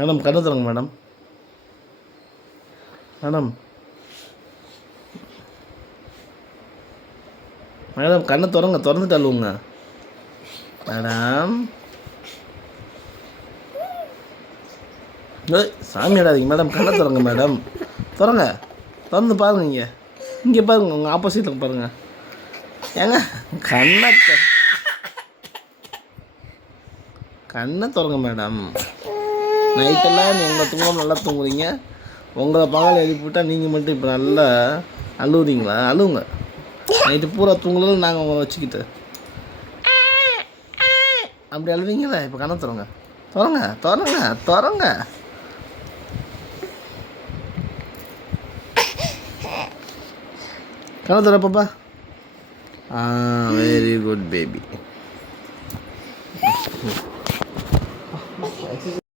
Madam கண்ணை திறங்க madam. Madam madam கண்ணை திறந்துட்டு அழுவுங்க மேடம். சாமி ஆடாதீங்க மேடம், கண்ணை திறங்க மேடம். திறந்து பாருங்க. இங்கே பாருங்க, உங்கள் ஆப்போசிட்டில் பாருங்க. ஏங்க கண்ணை திறங்க மேடம். நைட்டெல்லாம் உங்களை தூங்காமல் நல்லா தூங்குறீங்க. உங்களை பகல் எழுப்பிவிட்டால் நீங்கள் மட்டும் இப்போ நல்லா அழுவுறீங்களா? அழுவுங்க. நைட்டு பூரா தூங்கலாம் நாங்கள் உங்களை வச்சுக்கிட்டு அப்படி அழுவீங்களா? இப்போ கண்ணை திறங்க. கண்ணை திறப்பா. Very good baby.